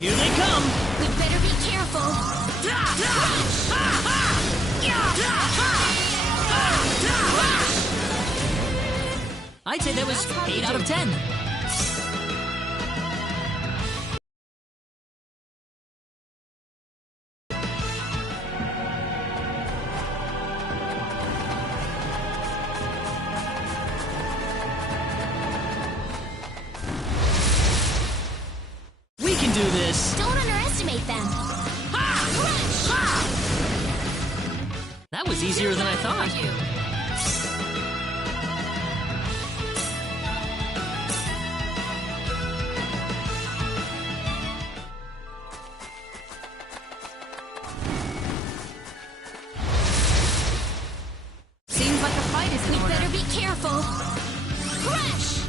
Here they come! We better be careful. I'd say that was 8 out of 10. We can do this! Don't underestimate them. That was easier than I thought. Seems like a fight is in order. We better be careful. Crash!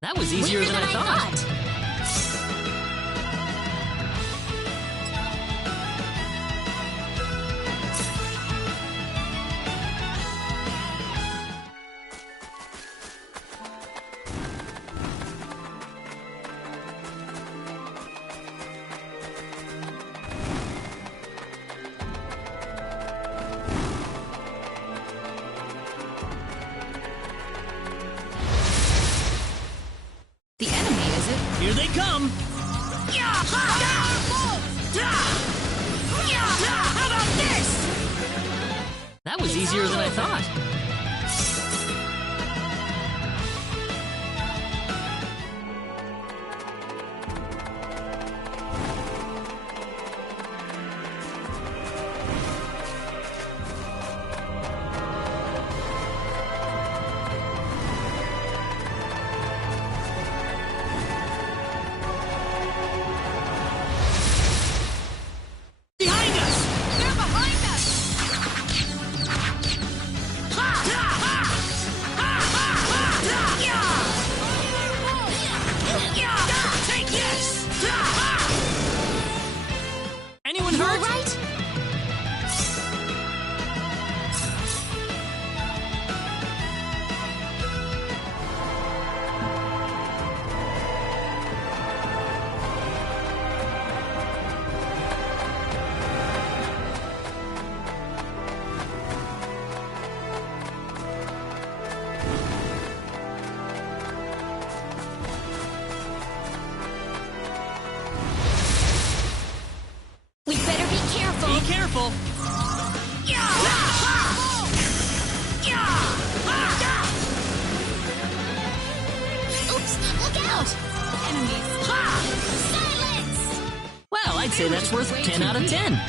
That was easier than I thought. The enemy, is it? Here they come! How about this? That was easier than I thought. Behind us! They're behind us! Take this! Anyone You hurt? all right? We better be careful. Be careful! Oops, look out! Enemies. Silence! Well, I'd say that's worth 10 out of 10.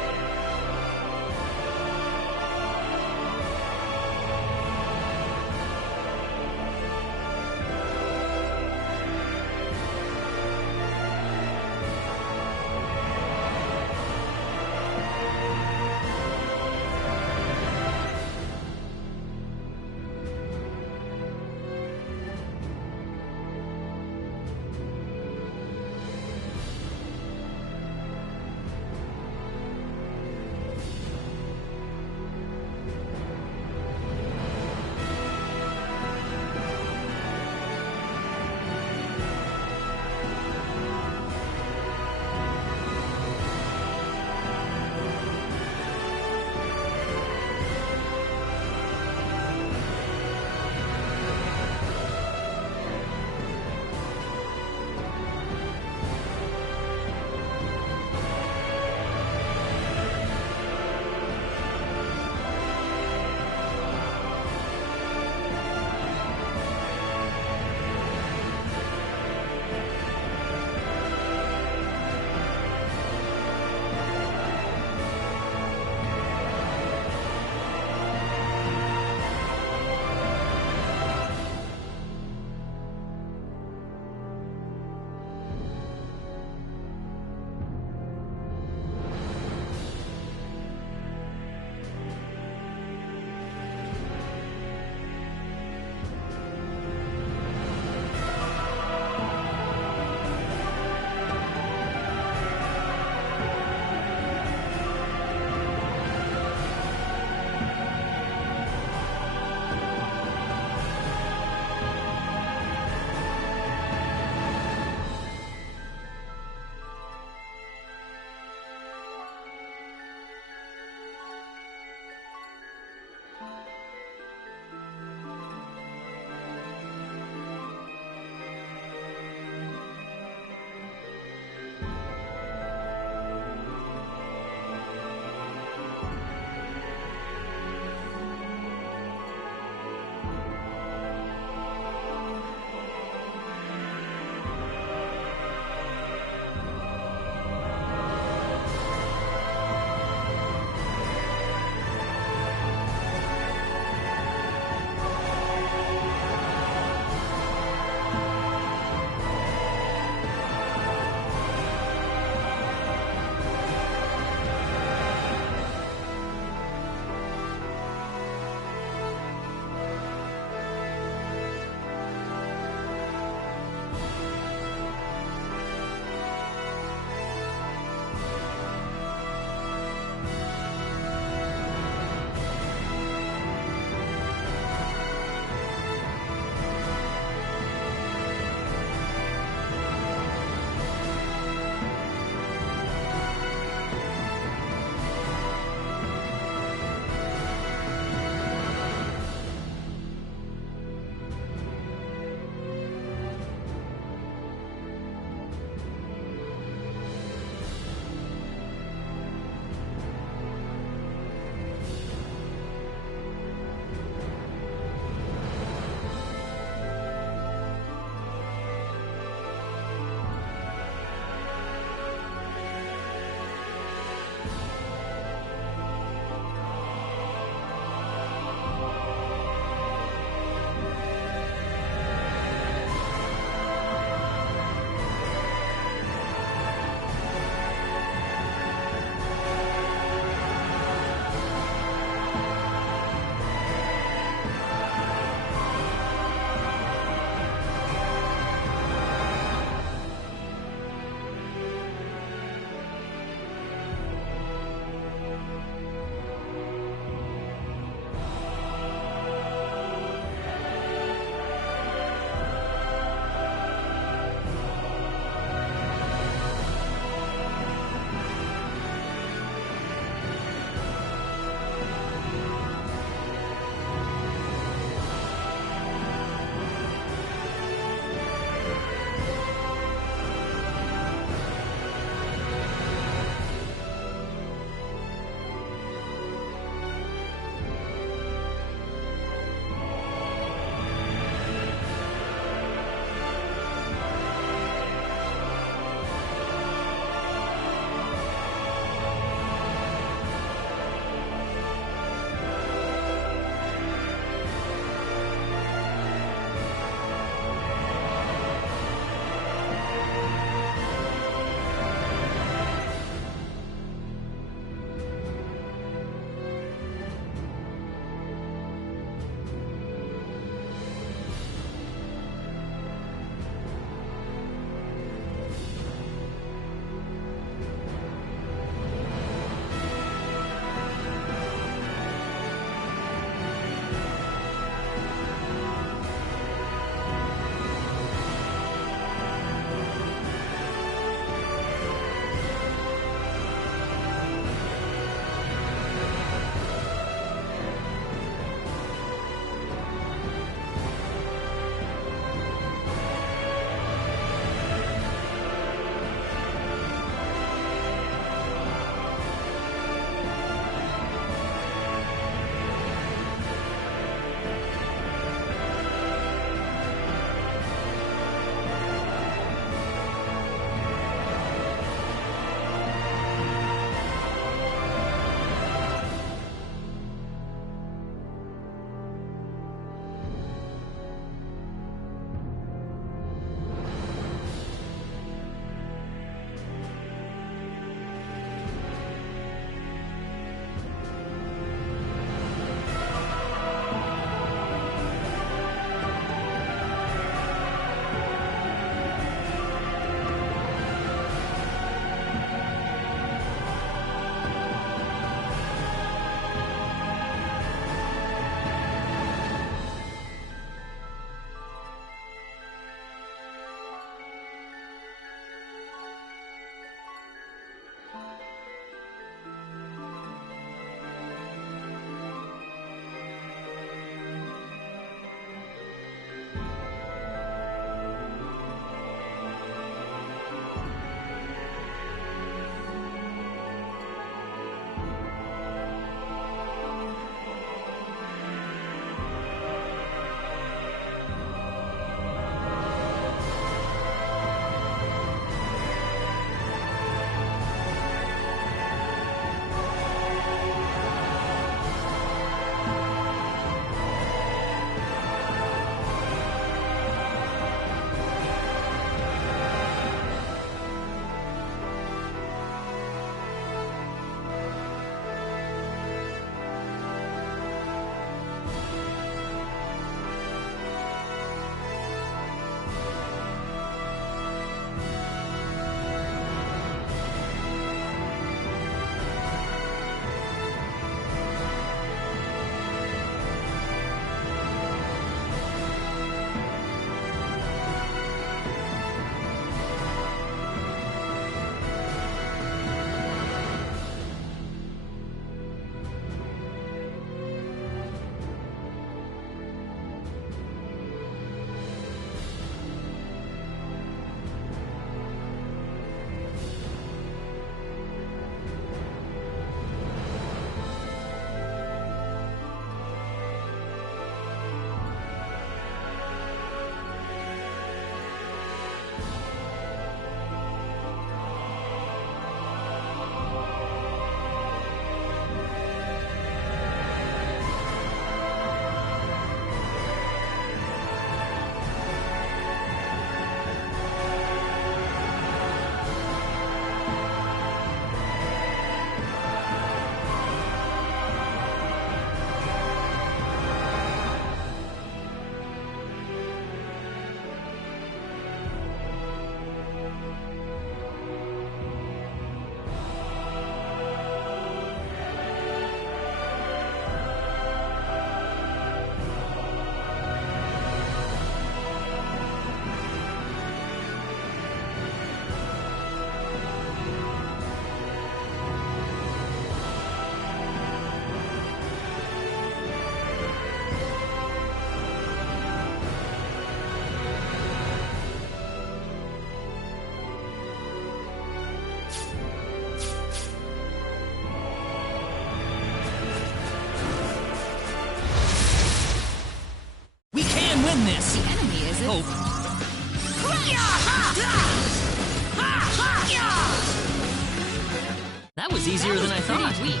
was easier than I thought. Pretty weak.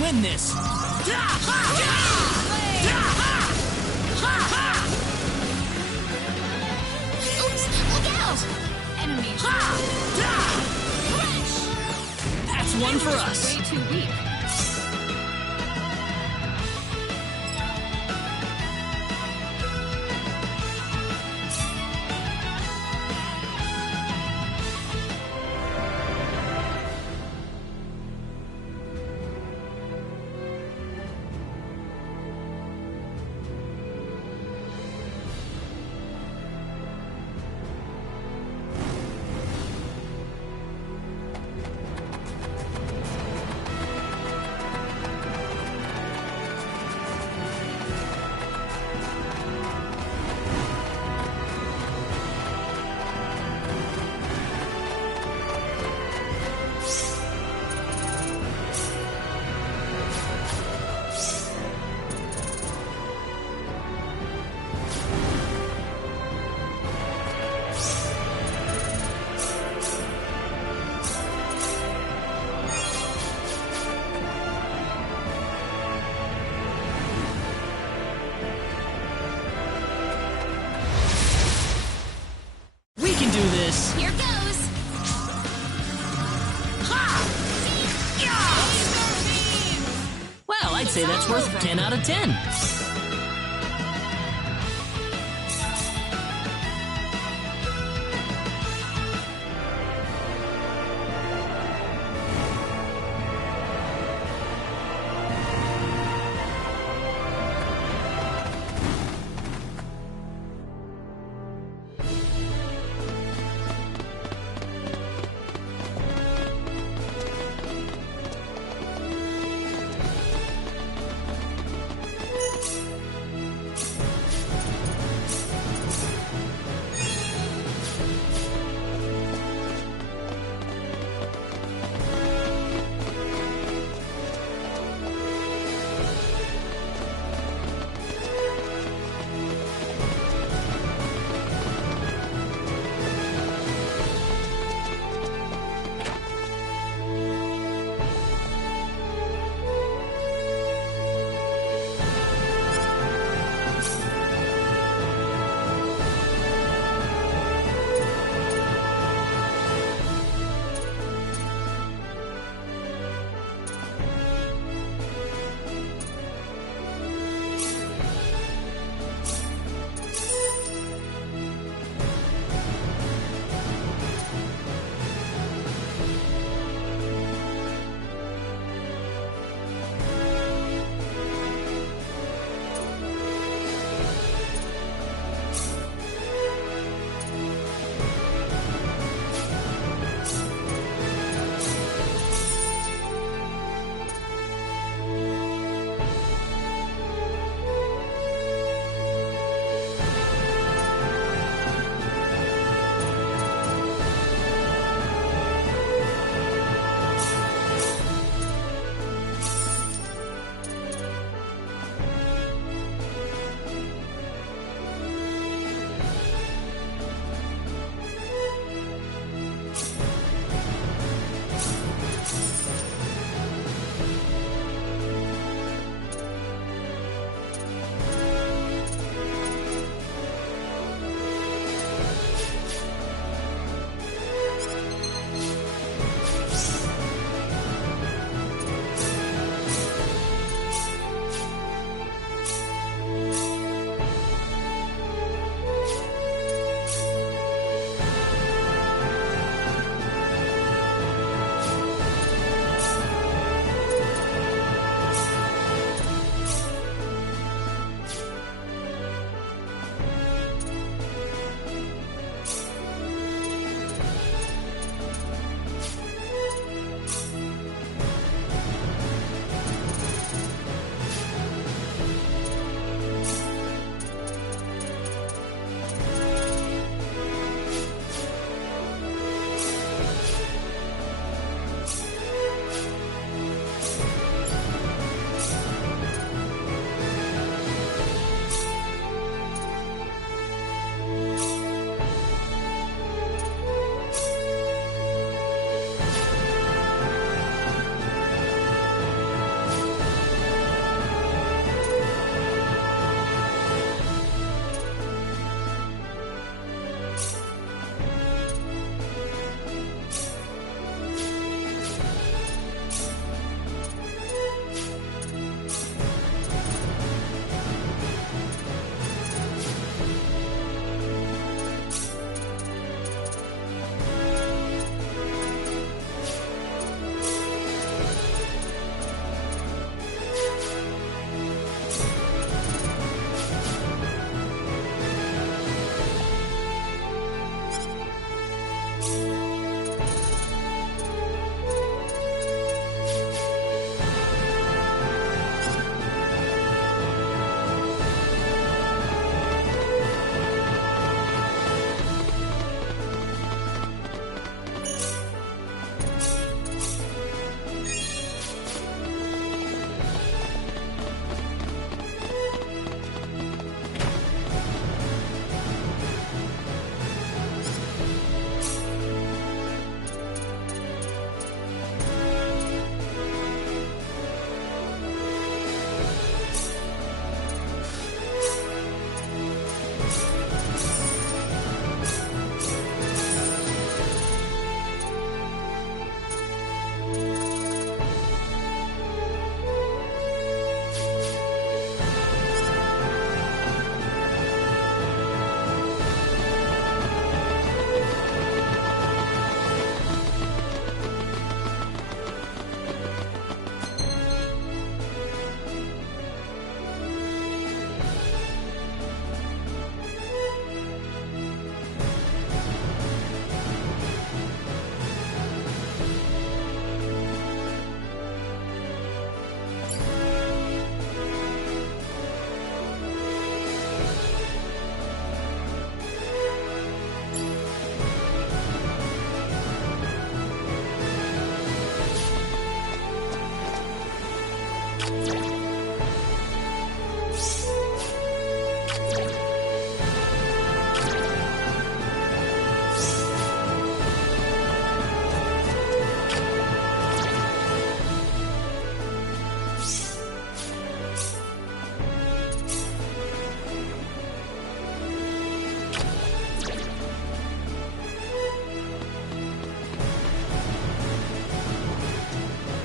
Win this. Oops, look out! Enemy. Crash! That's one for us. Way too weak. We can do this. Here goes. Well, I'd say that's worth 10 out of 10.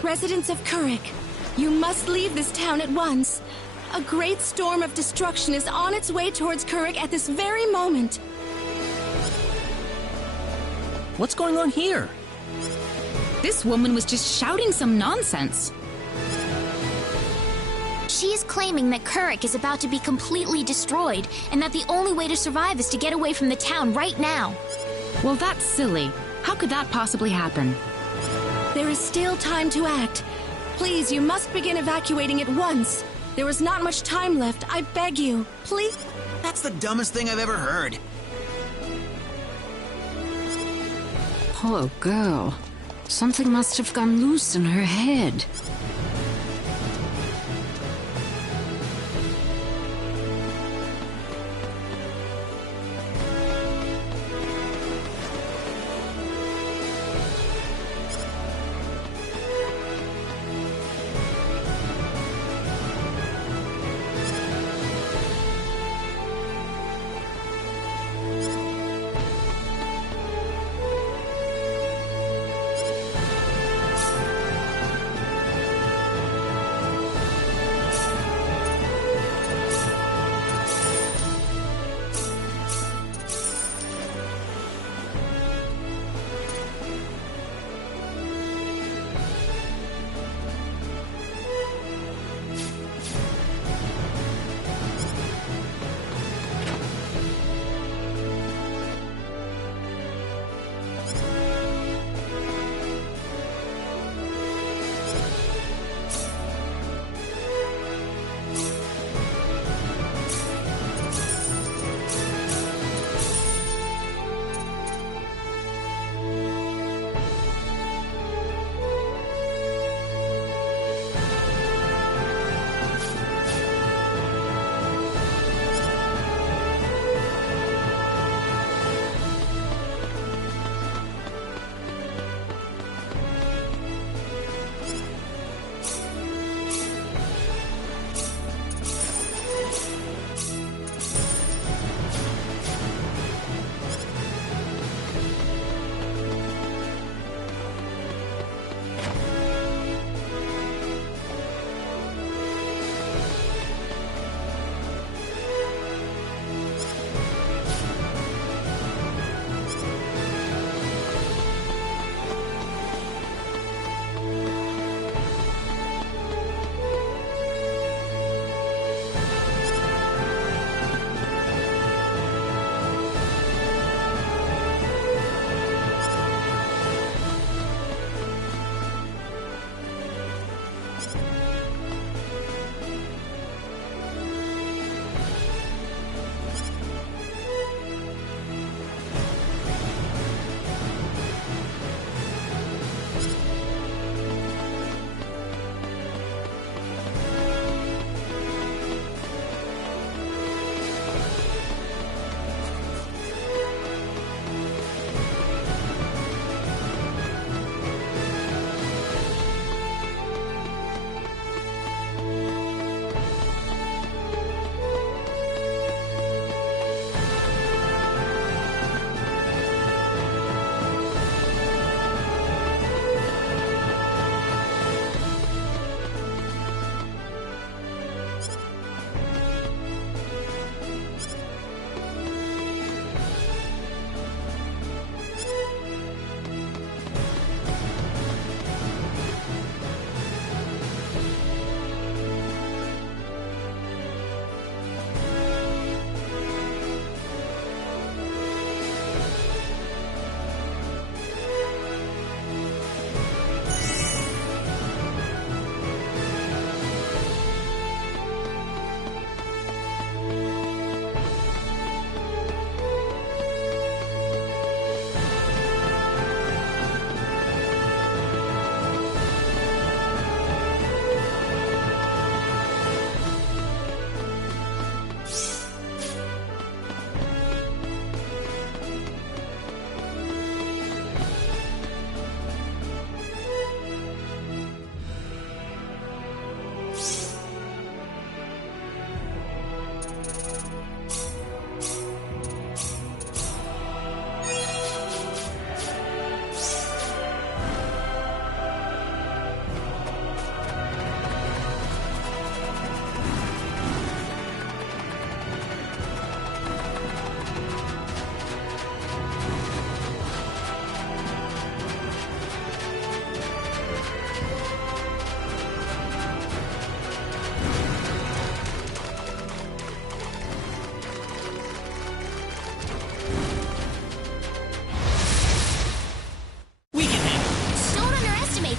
Residents of Kurik, you must leave this town at once. A great storm of destruction is on its way towards Kurik at this very moment. What's going on here? This woman was just shouting some nonsense. She is claiming that Kurik is about to be completely destroyed, and that the only way to survive is to get away from the town right now. Well, that's silly. How could that possibly happen? There is still time to act. Please, you must begin evacuating at once. There is not much time left, I beg you. Please? That's the dumbest thing I've ever heard. Poor girl. Something must have gone loose in her head.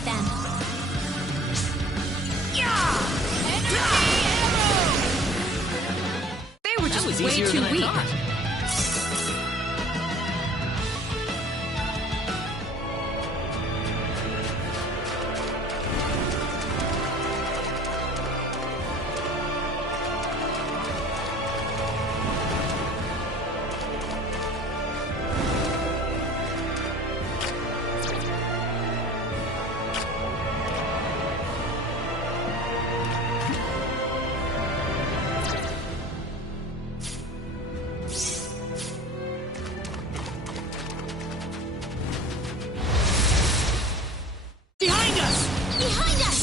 them. They were That just was way easier too than I weak. thought. Behind us! Behind us!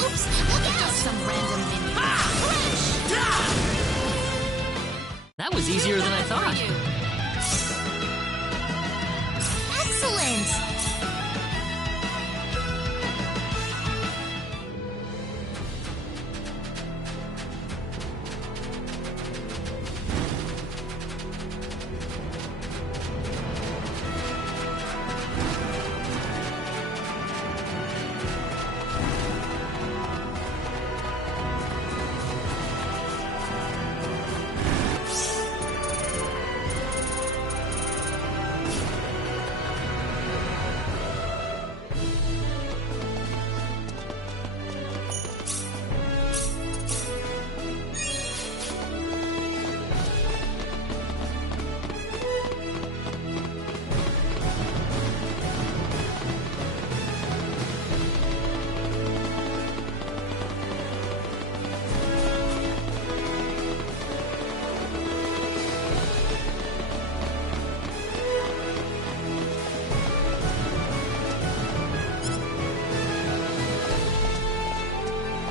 Oops, look out! Some random minion. That was easier than I thought. Excellent!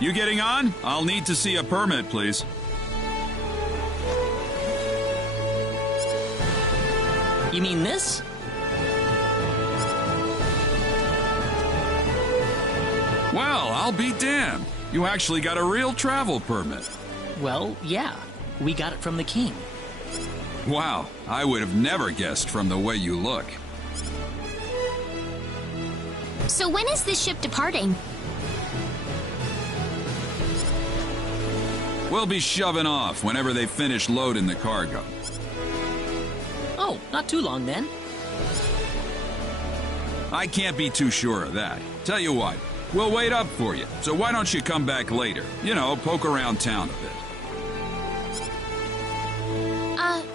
You getting on? I'll need to see a permit, please. You mean this? Well, I'll be damned. You actually got a real travel permit. Well, yeah. We got it from the king. Wow, I would have never guessed from the way you look. So when is this ship departing? We'll be shoving off whenever they finish loading the cargo. Oh, not too long then. I can't be too sure of that. Tell you what, we'll wait up for you, so why don't you come back later? You know, poke around town a bit. Oh.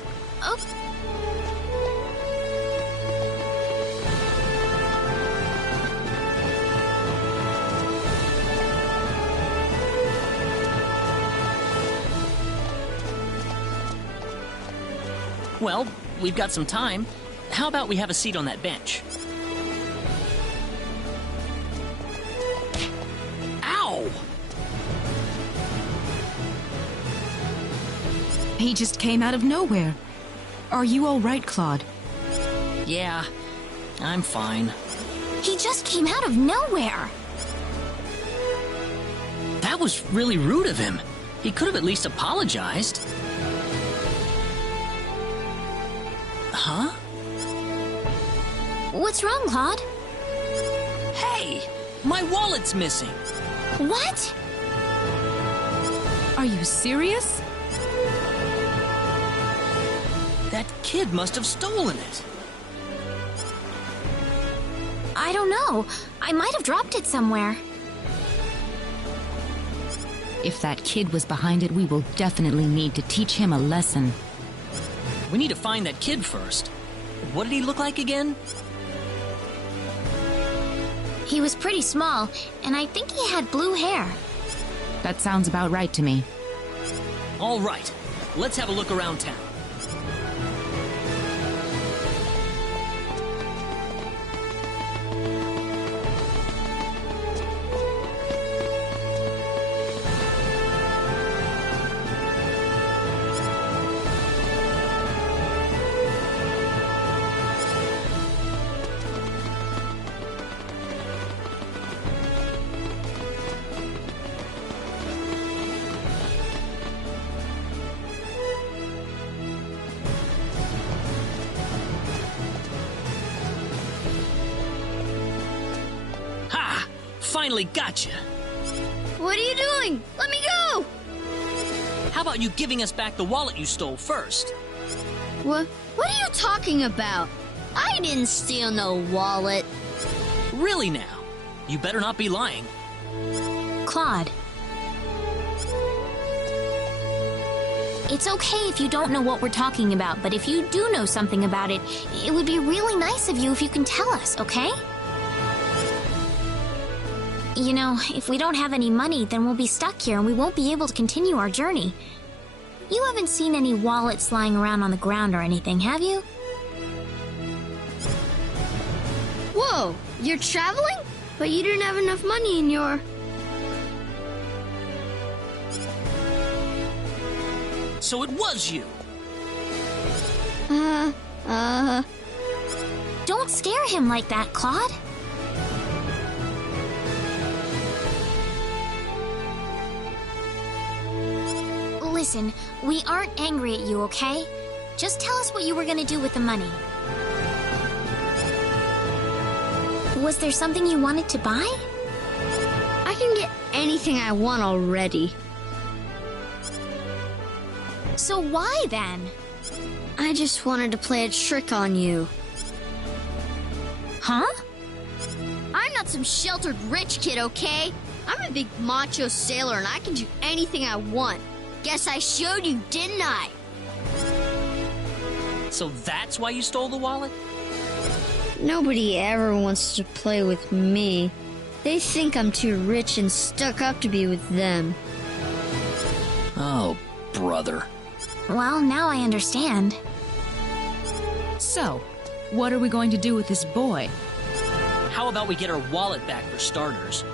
Well, we've got some time. How about we have a seat on that bench? Ow! He just came out of nowhere. Are you all right, Claude? Yeah, I'm fine. He just came out of nowhere. That was really rude of him. He could have at least apologized. Huh? What's wrong, Claude? Hey! My wallet's missing! What? Are you serious? That kid must have stolen it. I don't know. I might have dropped it somewhere. If that kid was behind it, we will definitely need to teach him a lesson. We need to find that kid first. What did he look like again? He was pretty small, and I think he had blue hair. That sounds about right to me. All right, let's have a look around town. finally got you. What are you doing? Let me go! How about you giving us back the wallet you stole first? What are you talking about? I didn't steal no wallet. Really now? You better not be lying. Claude. It's okay if you don't know what we're talking about, but if you do know something about it, it would be really nice of you if you can tell us, okay? You know, if we don't have any money, then we'll be stuck here and we won't be able to continue our journey. You haven't seen any wallets lying around on the ground or anything, have you? Whoa, you're traveling? But you didn't have enough money in your... So it was you. Don't scare him like that, Claude. Listen, we aren't angry at you, okay? Just tell us what you were gonna do with the money. Was there something you wanted to buy? I can get anything I want already. So why then? I just wanted to play a trick on you. Huh? I'm not some sheltered rich kid, okay? I'm a big macho sailor and I can do anything I want. Guess I showed you, didn't I? So that's why you stole the wallet? Nobody ever wants to play with me. They think I'm too rich and stuck up to be with them. Oh, brother. Well, now I understand. So, what are we going to do with this boy? How about we get our wallet back for starters?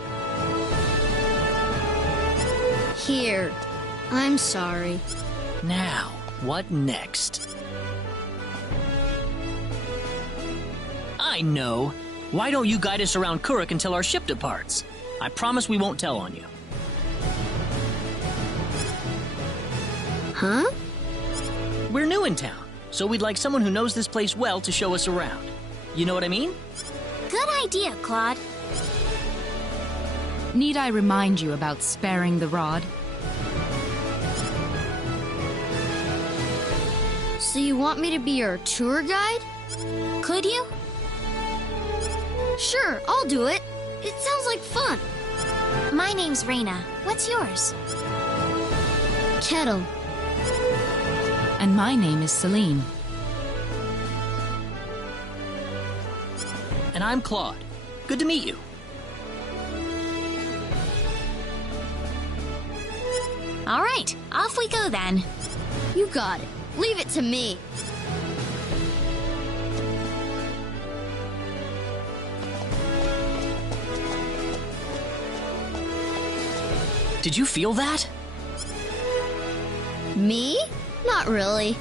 Here. I'm sorry. Now, what next? I know. Why don't you guide us around Kuruk until our ship departs? I promise we won't tell on you. Huh? We're new in town, so we'd like someone who knows this place well to show us around. You know what I mean? Good idea, Claude. Need I remind you about sparing the rod? So you want me to be your tour guide? Could you? Sure, I'll do it. It sounds like fun. My name's Reina. What's yours? Kettle. And my name is Celine. And I'm Claude. Good to meet you. All right, off we go then. You got it. Leave it to me. Did you feel that? Me? Not really.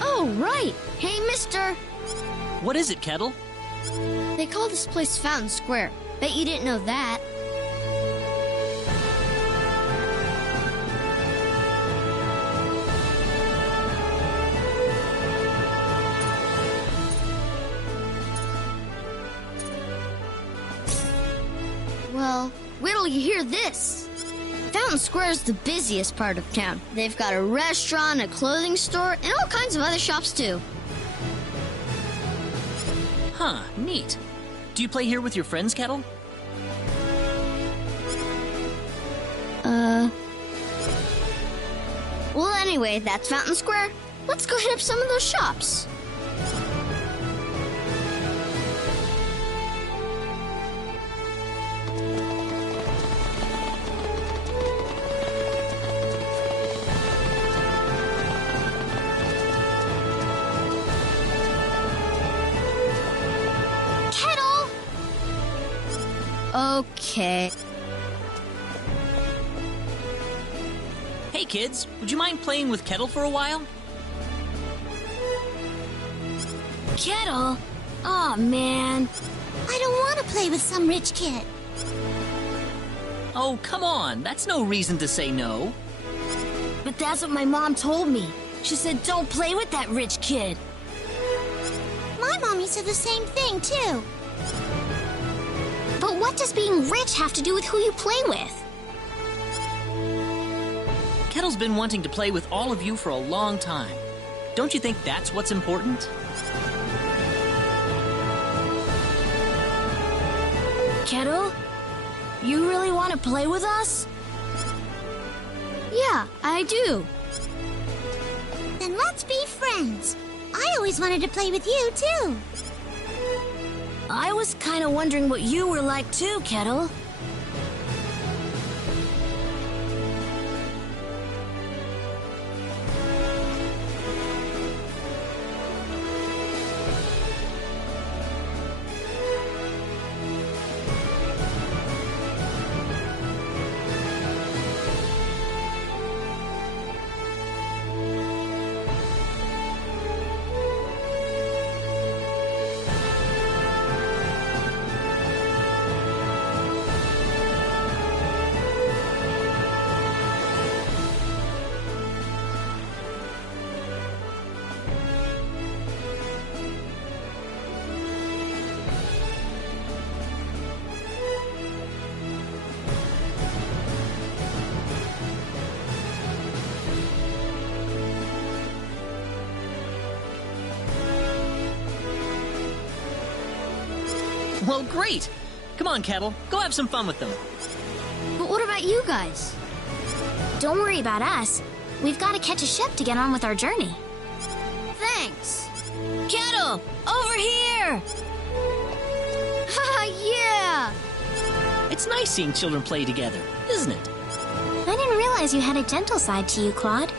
Oh, right. Hey, mister. What is it, Kettle? They call this place Fountain Square. Bet you didn't know that. Well, wait till you hear this. Fountain Square is the busiest part of town. They've got a restaurant, a clothing store, and all kinds of other shops too. Huh, neat. Do you play here with your friends, Kettle? Well, anyway, that's Fountain Square. Let's go hit up some of those shops. Kettle! Okay. Hey, kids, would you mind playing with Kettle for a while? Kettle? Aw, man. I don't want to play with some rich kid. Oh, come on. That's no reason to say no. But that's what my mom told me. She said, don't play with that rich kid. My mommy said the same thing, too. But what does being rich have to do with who you play with? Kettle's been wanting to play with all of you for a long time. Don't you think that's what's important? Kettle? You really want to play with us? Yeah, I do. Then let's be friends. I always wanted to play with you, too. I was kind of wondering what you were like too, Kettle. Well, great! Come on, Kettle. Go have some fun with them. But what about you guys? Don't worry about us. We've got to catch a ship to get on with our journey. Thanks. Kettle, over here! Haha, yeah! It's nice seeing children play together, isn't it? I didn't realize you had a gentle side to you, Claude.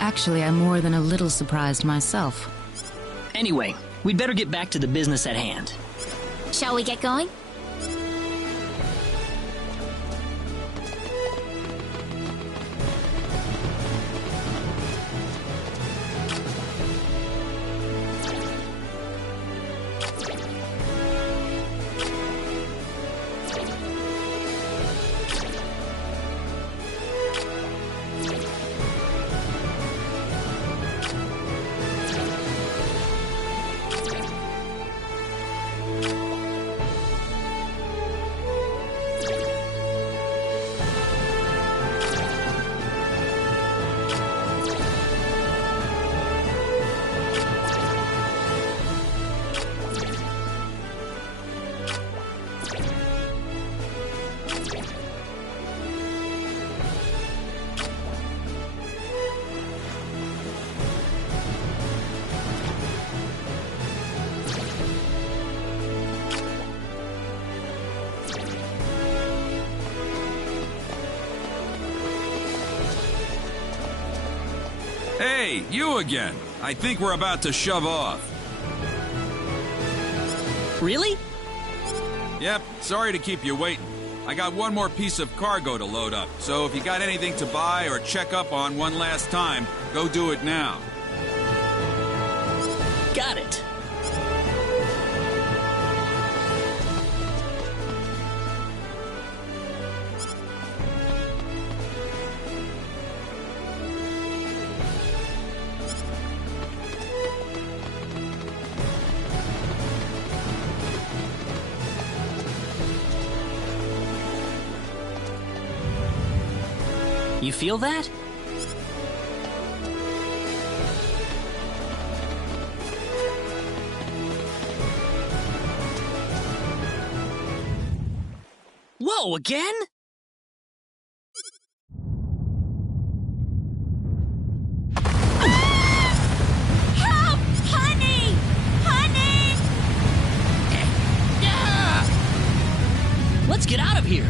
Actually, I'm more than a little surprised myself. Anyway, we'd better get back to the business at hand. Shall we get going? Hey, you again. I think we're about to shove off. Really? Yep, sorry to keep you waiting. I got one more piece of cargo to load up, so if you got anything to buy or check up on one last time, go do it now. Got it. You feel that? Whoa, again? Help! Honey! Honey! Let's get out of here.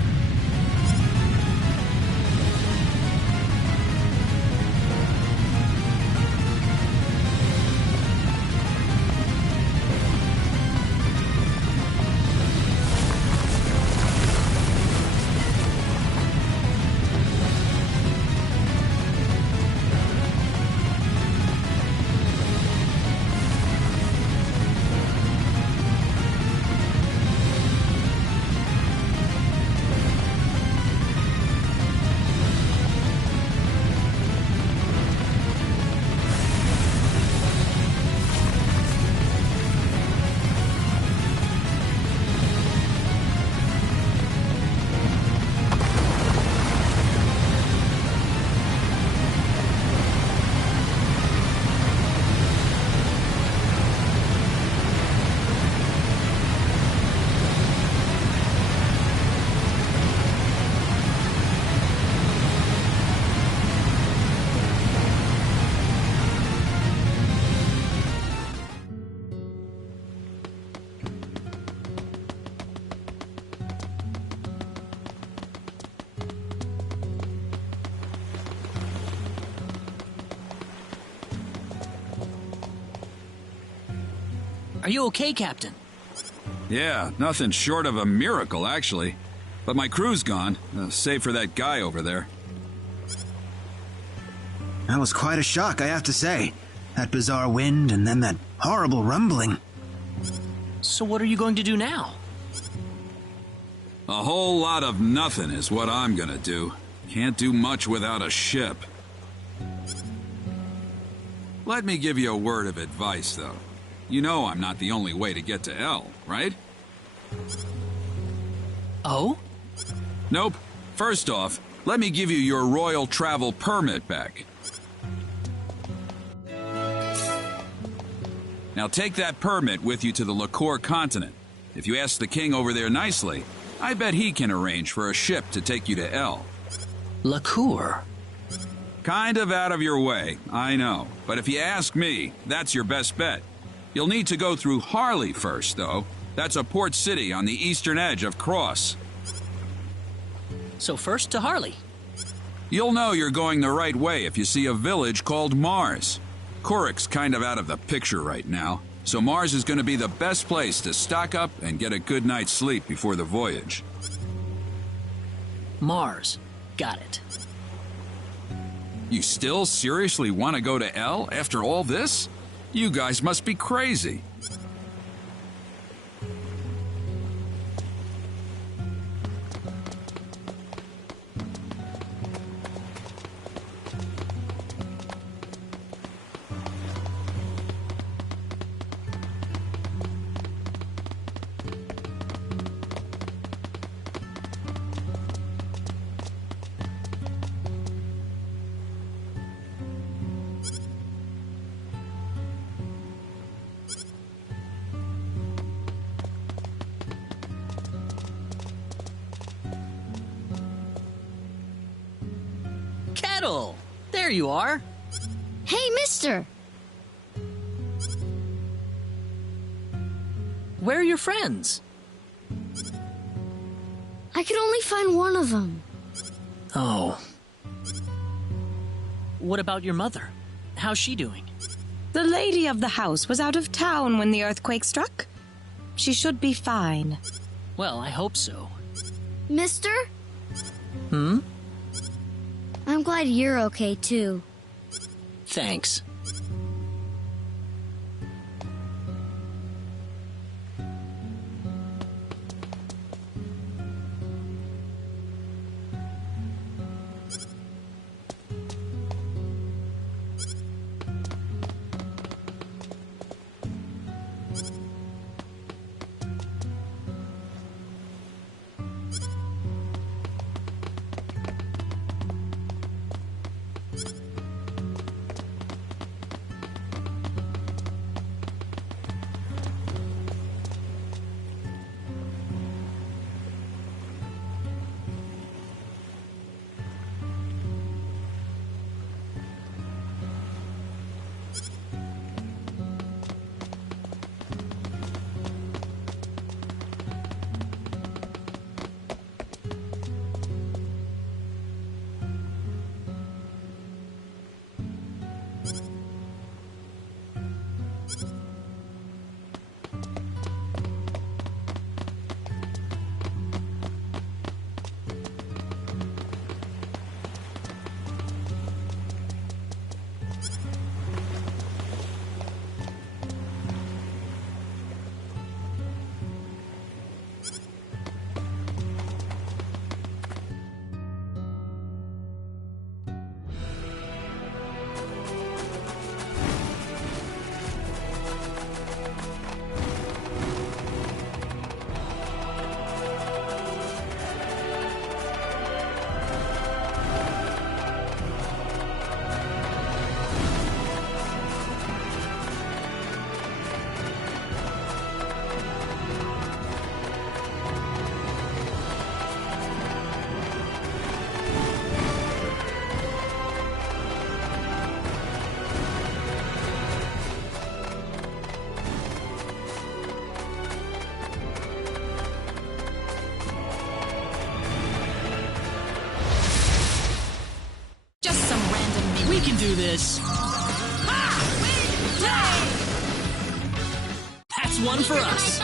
Are you okay, Captain? Yeah, nothing short of a miracle, actually. But my crew's gone, save for that guy over there. That was quite a shock, I have to say. That bizarre wind and then that horrible rumbling. So what are you going to do now? A whole lot of nothing is what I'm gonna do. Can't do much without a ship. Let me give you a word of advice, though. You know I'm not the only way to get to L, right? Oh? Nope. First off, let me give you your royal travel permit back. Now take that permit with you to the Liqueur continent. If you ask the king over there nicely, I bet he can arrange for a ship to take you to L. Liqueur? Kind of out of your way, I know. But if you ask me, that's your best bet. You'll need to go through Harley first, though. That's a port city on the eastern edge of Cross. So first to Harley. You'll know you're going the right way if you see a village called Mars. Kuruk's kind of out of the picture right now, so Mars is going to be the best place to stock up and get a good night's sleep before the voyage. Mars. Got it. You still seriously want to go to L after all this? You guys must be crazy. Kettle! There you are. Hey, mister! Where are your friends? I could only find one of them. Oh. What about your mother? How's she doing? The lady of the house was out of town when the earthquake struck. She should be fine. Well, I hope so. Mister? Hmm? I'm glad you're okay, too. Thanks. We can do this. That's This one for us.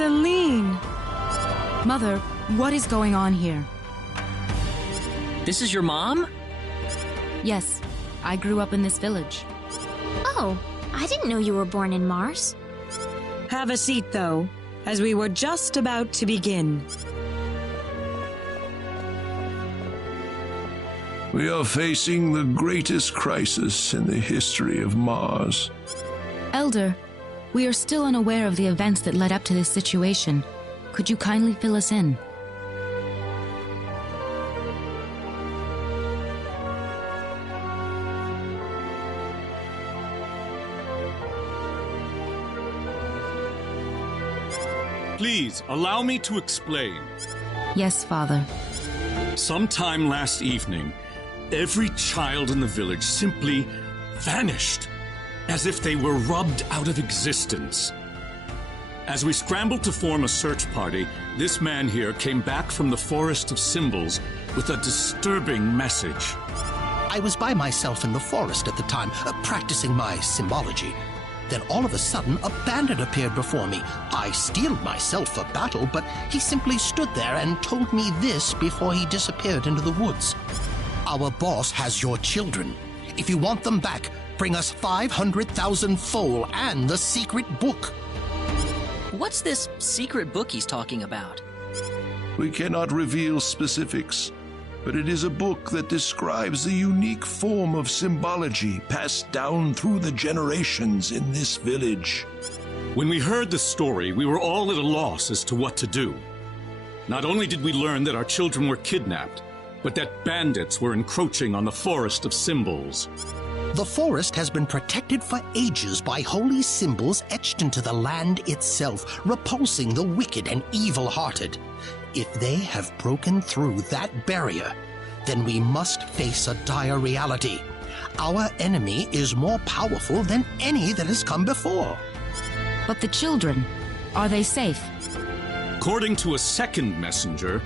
Celine! Mother, what is going on here? This is your mom? Yes, I grew up in this village. Oh, I didn't know you were born in Mars. Have a seat, though, as we were just about to begin. We are facing the greatest crisis in the history of Mars. Elder, we are still unaware of the events that led up to this situation. Could you kindly fill us in? Please, allow me to explain. Yes, Father. Sometime last evening, every child in the village simply vanished, as if they were rubbed out of existence. As we scrambled to form a search party, this man here came back from the Forest of Symbols with a disturbing message. I was by myself in the forest at the time, practicing my symbology. Then all of a sudden, a bandit appeared before me. I steeled myself for battle, but he simply stood there and told me this before he disappeared into the woods. Our boss has your children. If you want them back, bring us 500,000 foal and the secret book. What's this secret book he's talking about? We cannot reveal specifics, but it is a book that describes the unique form of symbology passed down through the generations in this village. When we heard the story, we were all at a loss as to what to do. Not only did we learn that our children were kidnapped, but that bandits were encroaching on the Forest of Symbols. The forest has been protected for ages by holy symbols etched into the land itself, repulsing the wicked and evil-hearted. If they have broken through that barrier, then we must face a dire reality. Our enemy is more powerful than any that has come before. But the children, are they safe? According to a second messenger,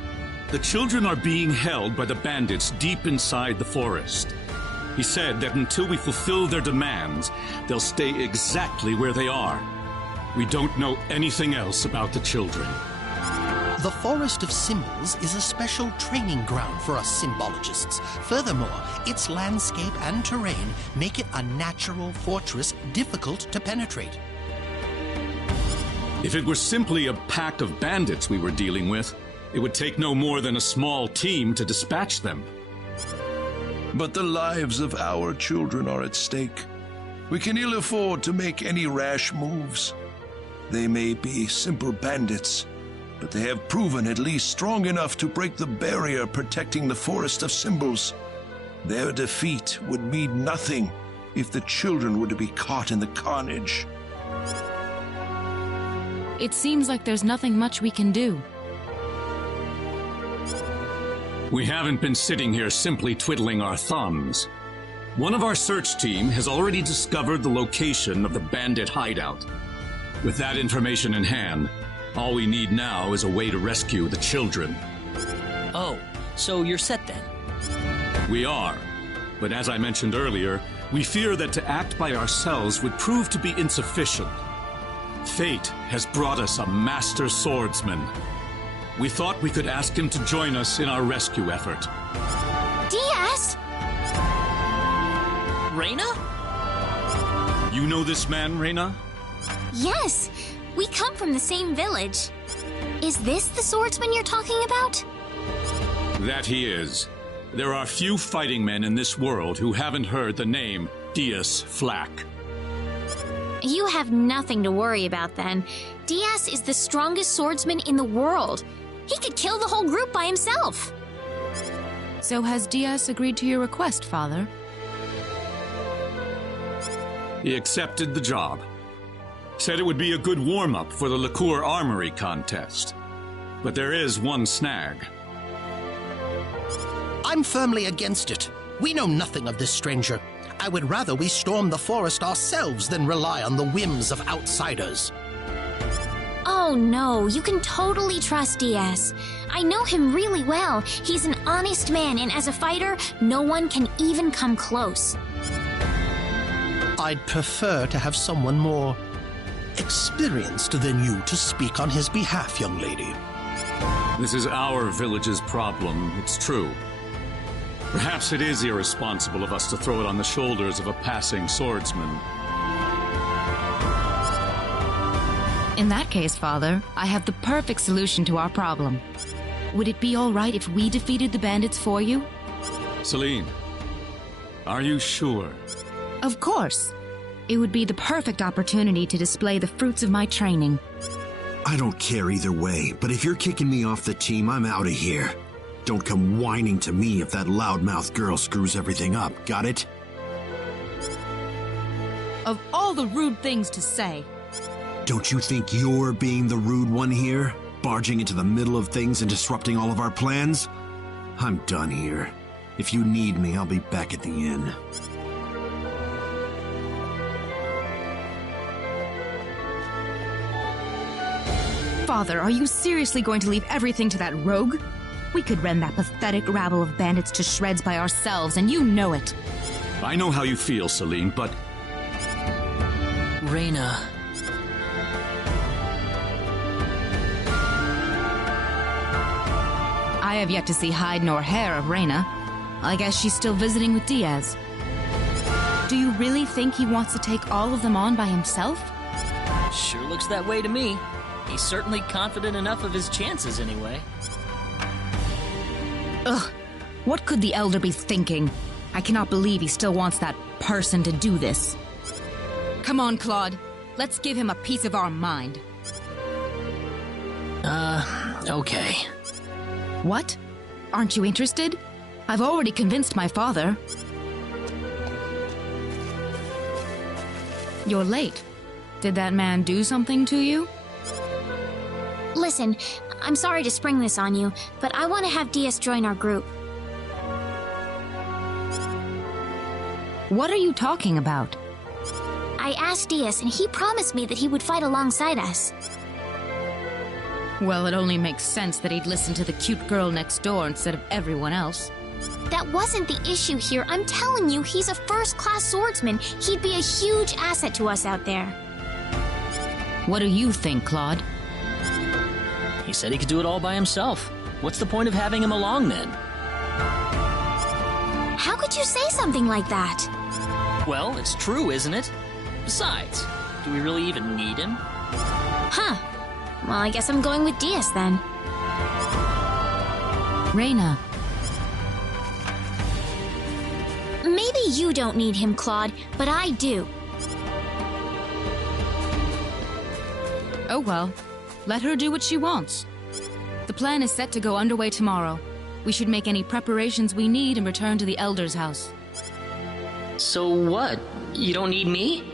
the children are being held by the bandits deep inside the forest. He said that until we fulfill their demands, they'll stay exactly where they are. We don't know anything else about the children. The Forest of Symbols is a special training ground for us symbologists. Furthermore, its landscape and terrain make it a natural fortress difficult to penetrate. If it were simply a pack of bandits we were dealing with, it would take no more than a small team to dispatch them. But the lives of our children are at stake. We can ill afford to make any rash moves. They may be simple bandits, but they have proven at least strong enough to break the barrier protecting the Forest of Symbols. Their defeat would mean nothing if the children were to be caught in the carnage. It seems like there's nothing much we can do. We haven't been sitting here simply twiddling our thumbs. One of our search team has already discovered the location of the bandit hideout. With that information in hand, all we need now is a way to rescue the children. Oh, so you're set then? We are. But as I mentioned earlier, we fear that to act by ourselves would prove to be insufficient. Fate has brought us a master swordsman. We thought we could ask him to join us in our rescue effort. Diaz! Reyna? You know this man, Reyna? Yes, we come from the same village. Is this the swordsman you're talking about? That he is. There are few fighting men in this world who haven't heard the name Diaz Flack. You have nothing to worry about then. Diaz is the strongest swordsman in the world. He could kill the whole group by himself. So has Diaz agreed to your request, Father? He accepted the job. Said it would be a good warm-up for the Liqueur Armory contest. But there is one snag. I'm firmly against it. We know nothing of this stranger. I would rather we storm the forest ourselves than rely on the whims of outsiders. Oh no, you can totally trust Diaz. I know him really well. He's an honest man, and as a fighter, no one can even come close. I'd prefer to have someone more experienced than you to speak on his behalf, young lady. This is our village's problem, it's true. Perhaps it is irresponsible of us to throw it on the shoulders of a passing swordsman. In that case, Father, I have the perfect solution to our problem. Would it be all right if we defeated the bandits for you? Celine, are you sure? Of course. It would be the perfect opportunity to display the fruits of my training. I don't care either way, but if you're kicking me off the team, I'm out of here. Don't come whining to me if that loudmouth girl screws everything up, got it? Of all the rude things to say. Don't you think you're being the rude one here? Barging into the middle of things and disrupting all of our plans? I'm done here. If you need me, I'll be back at the inn. Father, are you seriously going to leave everything to that rogue? We could rend that pathetic rabble of bandits to shreds by ourselves, and you know it. I know how you feel, Celine, but... Reyna... I have yet to see hide nor hair of Reyna. I guess she's still visiting with Diaz. Do you really think he wants to take all of them on by himself? Sure looks that way to me. He's certainly confident enough of his chances, anyway. Ugh, what could the Elder be thinking? I cannot believe he still wants that person to do this. Come on, Claude. Let's give him a piece of our mind. Okay. What? Aren't you interested? I've already convinced my father. You're late. Did that man do something to you? Listen, I'm sorry to spring this on you, but I want to have Diaz join our group. What are you talking about? I asked Diaz, and he promised me that he would fight alongside us. Well, it only makes sense that he'd listen to the cute girl next door instead of everyone else. That wasn't the issue here. I'm telling you, he's a first-class swordsman. He'd be a huge asset to us out there. What do you think, Claude? He said he could do it all by himself. What's the point of having him along, then? How could you say something like that? Well, it's true, isn't it? Besides, do we really even need him? Huh. Well, I guess I'm going with Diaz, then. Reyna. Maybe you don't need him, Claude, but I do. Oh well. Let her do what she wants. The plan is set to go underway tomorrow. We should make any preparations we need and return to the Elder's house. So what? You don't need me?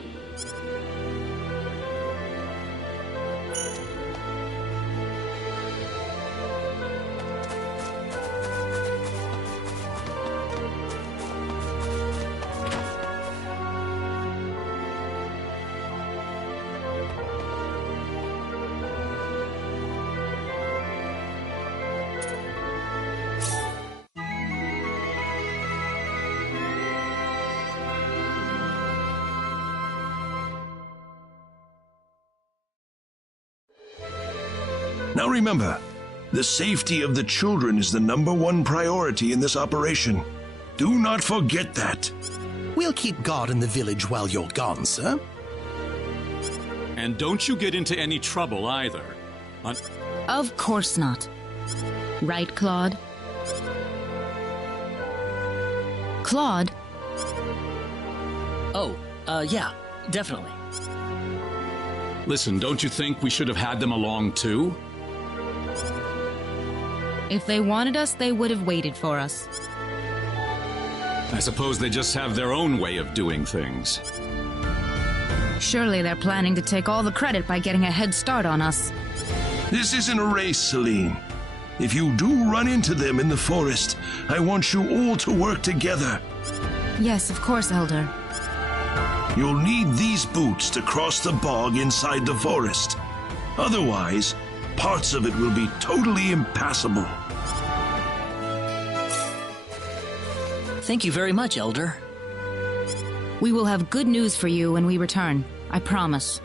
Now remember, the safety of the children is the #1 priority in this operation. Do not forget that. We'll keep guard in the village while you're gone, sir. And don't you get into any trouble either. Of course not. Right, Claude? Claude? Oh, yeah, definitely. Listen, don't you think we should have had them along too? If they wanted us, they would have waited for us. I suppose they just have their own way of doing things. Surely they're planning to take all the credit by getting a head start on us. This isn't a race, Celine. If you do run into them in the forest, I want you all to work together. Yes, of course, Elder. You'll need these boots to cross the bog inside the forest. Otherwise, parts of it will be totally impassable. Thank you very much, Elder. We will have good news for you when we return. I promise.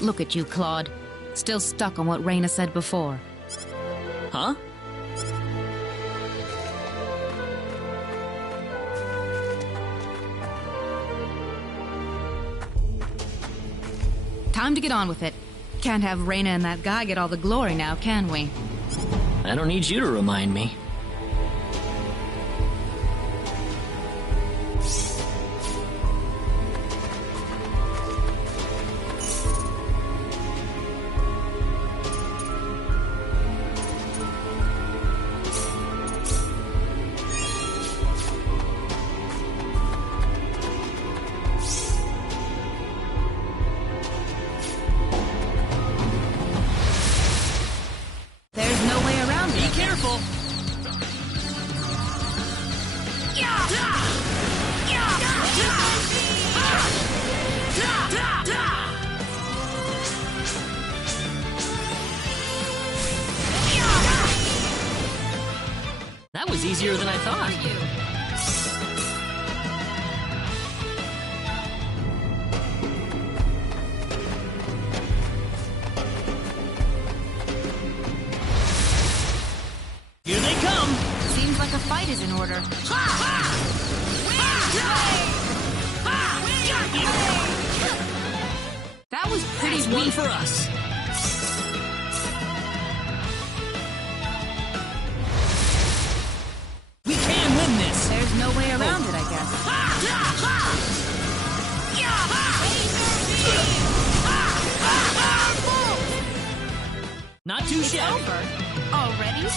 Look at you, Claude. Still stuck on what Reyna said before. Huh? Time to get on with it. Can't have Reyna and that guy get all the glory now, can we? I don't need you to remind me. That was easier than I thought. Here they come! Seems like a fight is in order. That was pretty That's one for us. We can win this. There's no way around it, I guess. Not too shabby. Over already?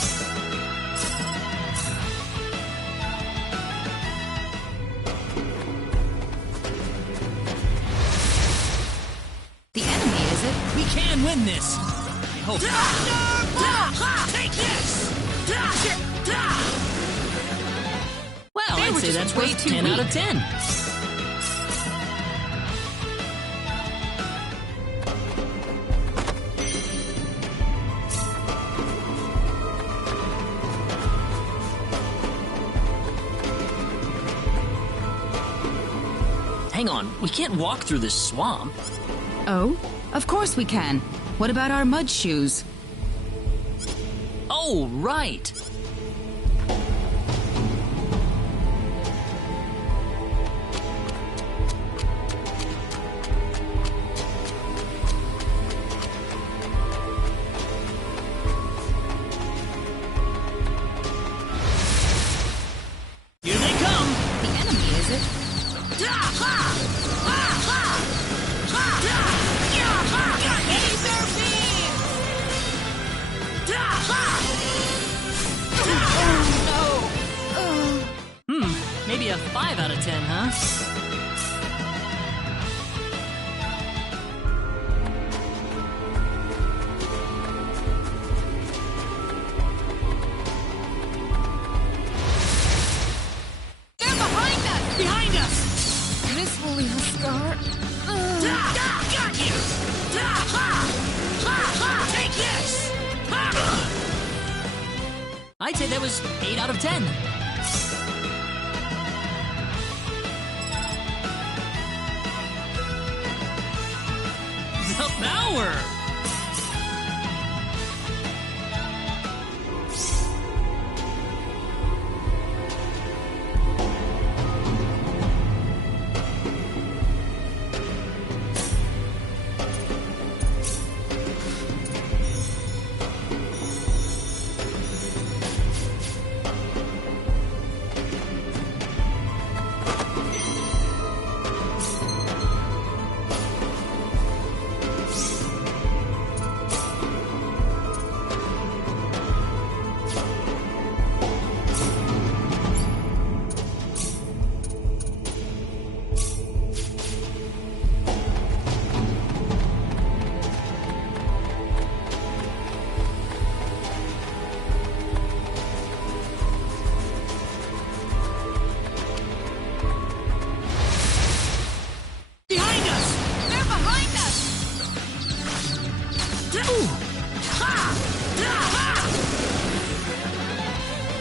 The enemy, is it? We can win this. I hope. Take this. Well, I'd say that's worth 10 out of 10. Hang on, we can't walk through this swamp. Oh, of course we can. What about our mud shoes? Oh, right. Here they come. The enemy, is it? Maybe a 5 out of 10, huh? They're behind us! Behind us! This will leave a scar. Got you! Take this! I'd say that was 8 out of 10. The power!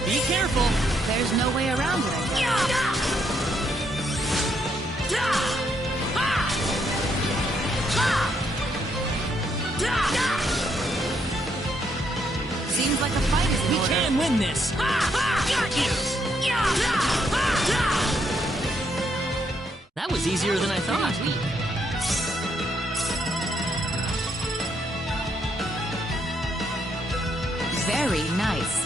Be careful. There's no way around it, I guess. Seems like a fight is in We order. can win this. Got you! That was easier than I thought. ice.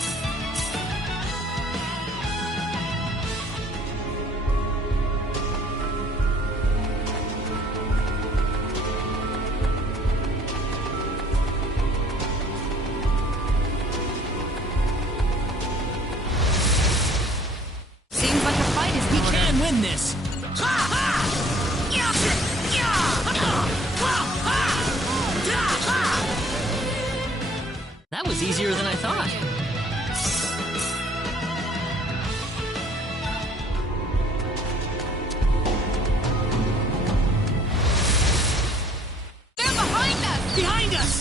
Seems like a fight is we can win this. That was easier than I thought. They're behind us! Behind us!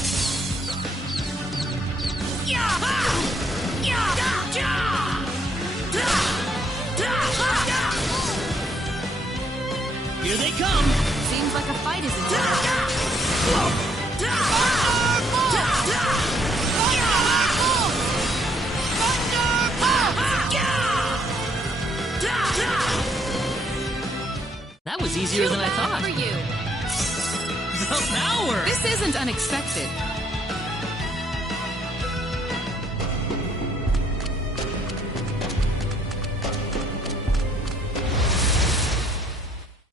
Here they come! Seems like a fight is in order. That was easier than I thought. For you. The power! This isn't unexpected.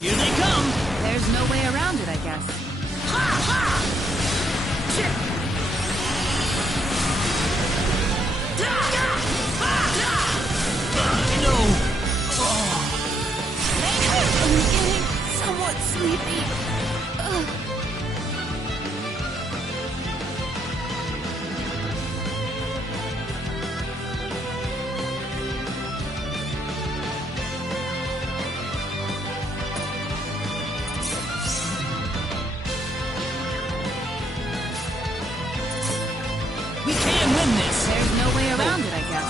Here they come! There's no way around it, I guess. No! I'm getting somewhat sleepy. We can win this! There's no way around it, I guess.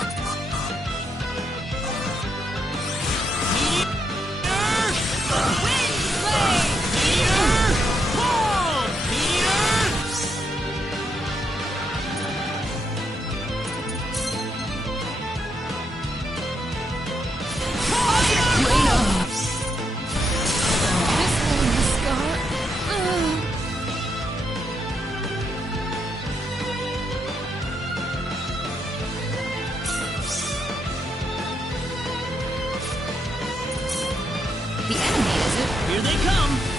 Here they come!